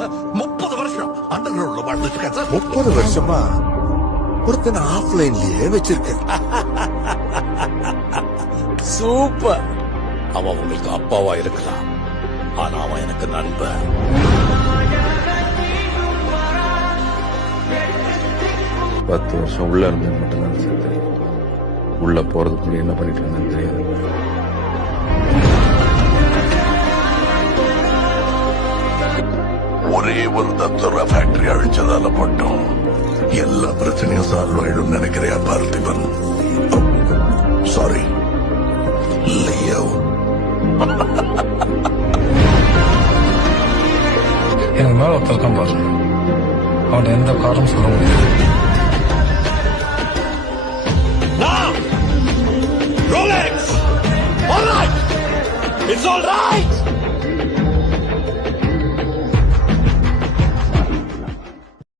Sir 30 வருஷம் under கிரவுண்ட்ல வாழ்ந்துட்டு இருக்கேன் சார். 30 வருஷமா ஒருத்தனை ஆஃப்லைன்லயே வச்சிருக்கேன். சூப்பர். அவன் உங்களுக்கு அப்பாவா இருக்கலாம், ஆனா அவன் எனக்கு நண்பன். பத்து வருஷம் உள்ள இருந்தது மட்டும்தான் சார் தெரியும். உள்ள போறதுக்குள்ள என்ன பண்ணிட்டு இருந்தேன்னு தெரியாது. ஒரே ஒரு தத்துவ ஃபேக்டரி அழிச்சதால மட்டும் எல்லா பிரச்சனையும் சால்வ் ஆயிடும் நினைக்கிறியா பார்த்திபன்? Sorry Leo. எனக்கு மேல ஒருத்தருக்கான் பாரு, அவன் எந்த காரணம் சொல்ல முடியாது. Rolex! All right! It's all right!